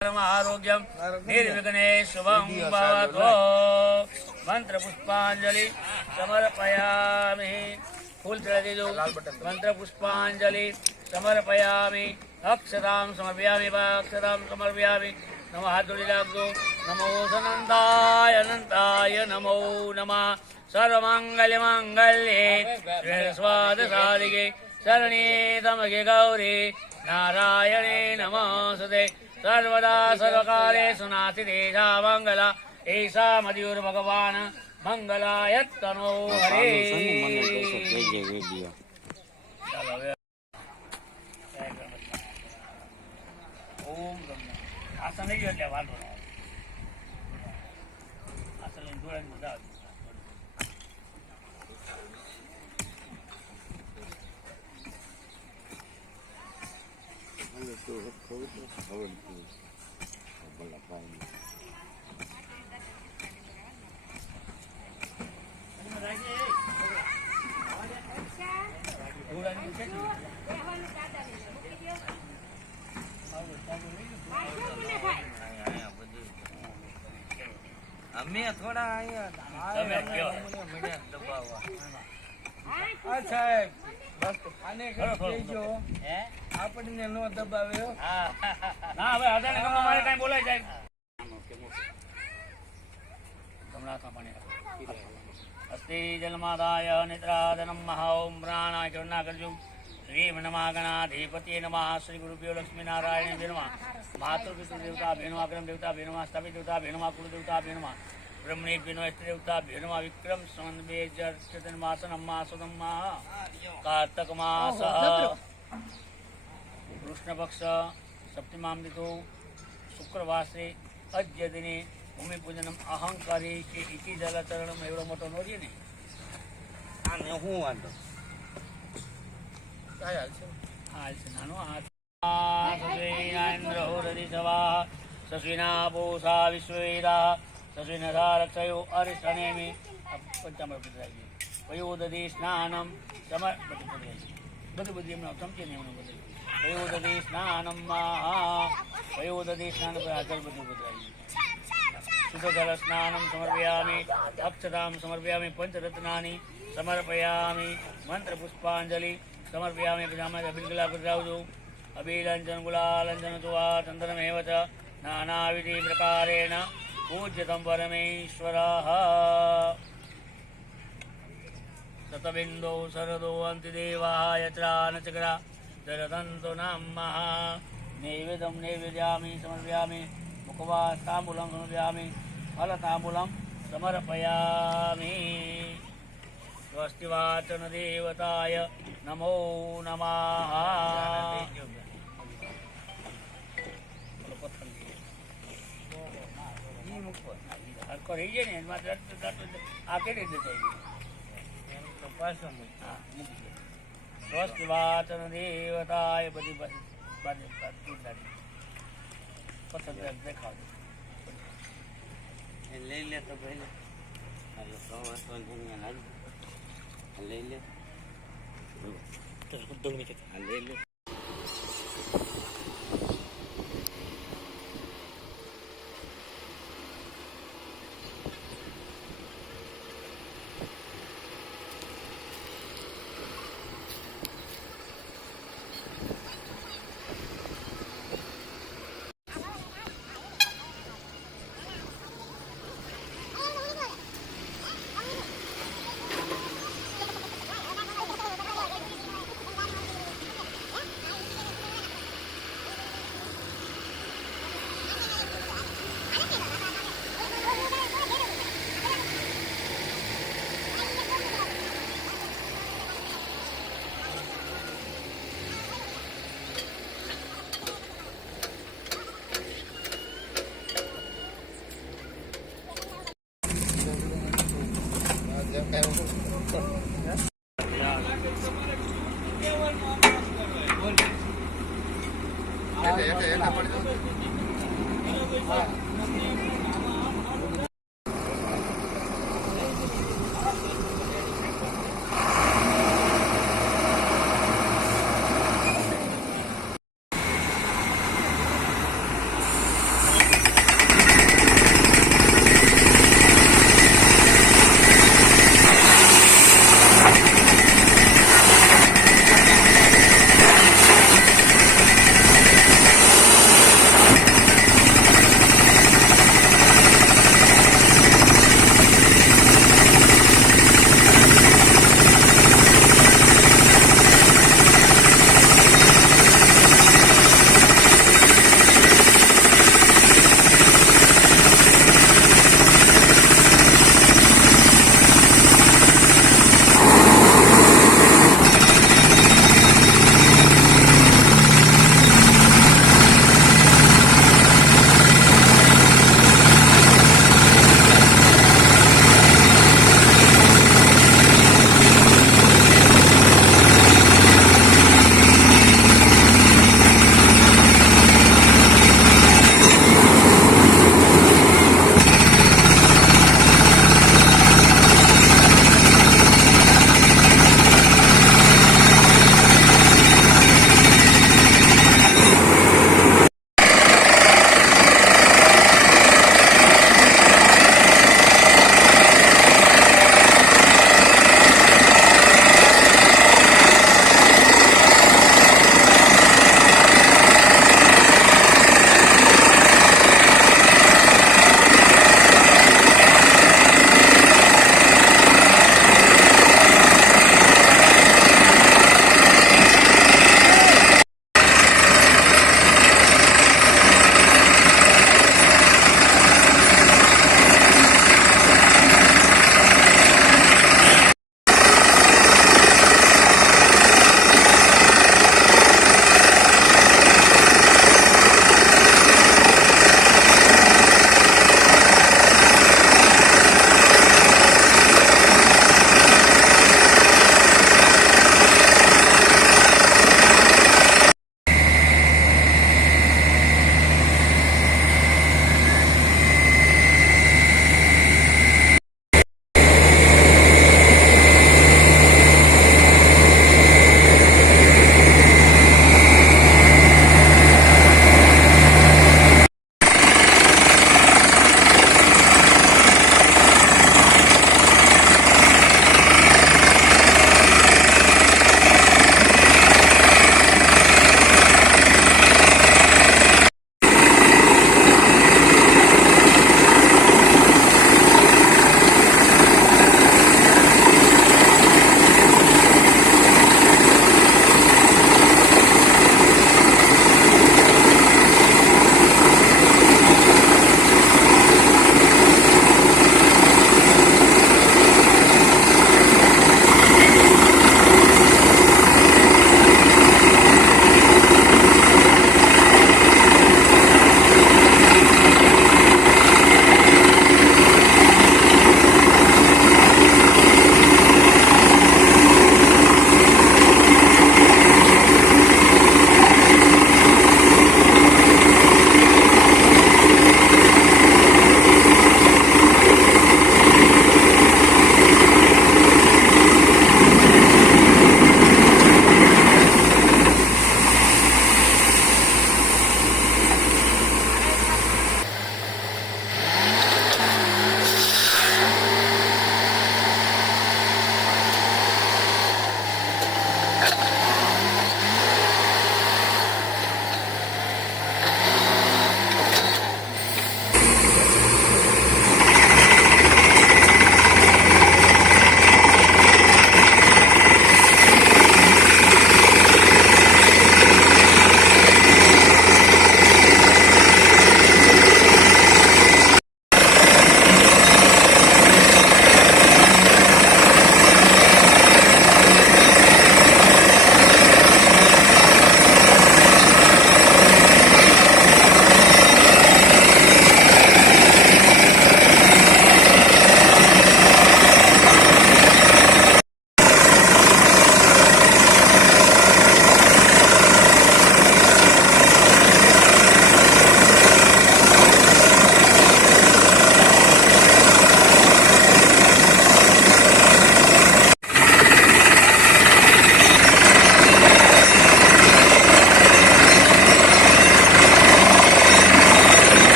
आरोग्यम निर्विघ्ने शुभं भवतु। मंत्र पुष्पांजलि समर्पयामि। फूल चढ़ा दीजो। मंत्र पुष्पांजलि समर्पयामि। अक्षतां समर्पयामि। अक्षतां समर्पयामि। नमः हाथ जोड़ी लागो। नमो अनंताय अनंताय नमो नमः। सर्वमंगल मंगल्ये स्वाद साधिके शरण्ये त्र्यंबके गौरी नारायणे नमोस्तुते। सर्वदा सर्वकालेषु नास्तिदेशा मंगला ऐसा मधुर्भगवान् मंगलायत्तनो हरे। ओम आसन नहीं એટલે વાંધો ન આસન લઈને જોડે મજા આવે. અમે થોડા આપણને નો દબાવ્યો. ના હવે અદાને ગમવા મારે કઈ બોલાય જાય. અસ્તિ જન્માદાય નિદ્રાદનમ મહાઓમ પ્રાણાય કરુણા કરજો. શ્રી નમાગણાધિપતિ નમઃ. શ્રી ગુરુભ્યો લક્ષ્મીનારાયણ નમઃ. માતૃ પિતૃ દેવતા ભેણો અગ્રમ દેવતા ભેણો સ્થાપિત દેવતા ભેણો કુળ દેવતા ભેણો બ્રહ્મણી ભેણો સ્ત્રી દેવતા ભેણો વિક્રમ સંવત 2000 માસન માસોદમ કાર્તક માસ કૃષ્ણ પક્ષ સપ્તમામ તિથો શુક્રવાસે અદ્ય દિને ભૂમિ પૂજનમ અહંકારી કે ઇતિ જલચરણમ એવડો મોટો નો છે ને આને હું વાંધો હાલ છે નાનો હાથ. સસ્વીના પૂષા વિશ્વેદા સસ્વીનધા રક્ષયો અરિષ્ટનેમિ. પંચામૃત બદલાઈ વયોદધી સ્નાનમ સમર બધું એમને સમજે ને એમને બધું વયોદધી સ્નાનમ વયોદધી સ્નાન પર આગળ બધું બદલાઈ શુદ્ધજલ સ્નાનમ સમર્પયામિ. અક્ષતામ સમર્પયામિ. પંચરત્નાની સમર્પયામિ. મંત્ર પુષ્પાંજલિ સમર્પયામિ. પજામાં અભિલ ગુલાબ કરાવજો. અભિલંજન ગુલાલંજન તુવા ચંદ્રમેવ ચ નાનાવિધિ પ્રકારેણ પૂજ્યતમ પરમેશ્વરઃ. સતબિંદો શરદો અંતિદેવાય ત્રાનચક્રા જરદંતો નમઃ. નૈવેદ્યમ નૈવેદ્યામિ સમર્પયામિ. મુખવા તાંબૂલમ સમર્પયામિ. ફલતાંબૂલમ સમર્પયામિ. સ્વસ્તિવાચન દેવતાય નમો નમઃ. હરકો રહી જાય ને એમાં આ કેવી રીતે સ્વસ્તિવાચન દેવતાય બધી પસંદ દેખાડો લઈ લે તો ભાઈ લઈ લે લઈ લે.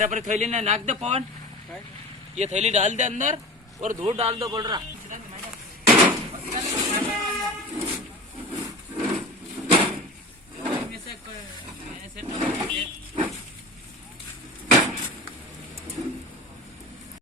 तेरा पर थैली ने नाक दे पवन, ये थैली डाल दे अंदर और दूध डाल दो बोल रहा।